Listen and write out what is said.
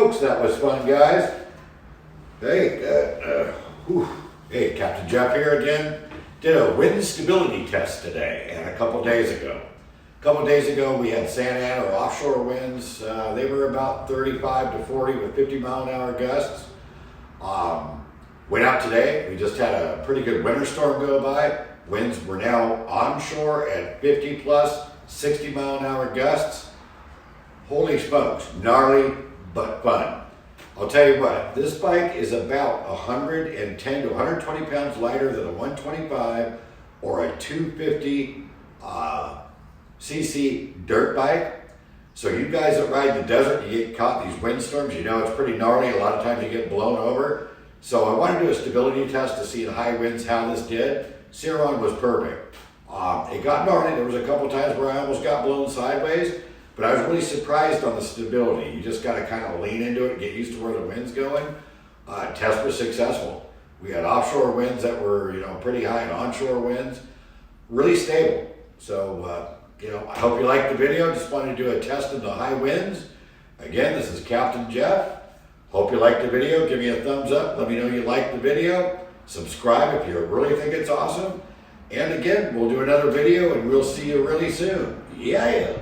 smokes, that was fun, guys. Hey, hey, Captain Jeff here again. Did a wind stability test today and a couple days ago. A couple days ago, we had Santa Ana or offshore winds. They were about 35 to 40 with 50-mile-an-hour gusts. Went out today. We just had a pretty good winter storm go by. Winds were now onshore at 50 plus, 60-mile-an-hour gusts. Holy smokes, gnarly but fun. I'll tell you what, this bike is about 110 to 120 pounds lighter than a 125 or a 250 cc dirt bike. So you guys that ride the desert, you get caught in these windstorms, you know it's pretty gnarly. A lot of times you get blown over. So I wanted to do a stability test to see in high winds how this did. Sur-Ron was perfect. It got gnarly. There was a couple times where I almost got blown sideways, but I was really surprised on the stability. You just got to kind of lean into it and get used to where the wind's going. Test was successful. We had offshore winds that were, pretty high and onshore winds. Really stable. So, I hope you liked the video. Just wanted to do a test in the high winds. Again, this is Captain Jeff. Hope you liked the video. Give me a thumbs up. Let me know you liked the video. Subscribe if you really think it's awesome. And again, we'll do another video and we'll see you really soon. Yeah.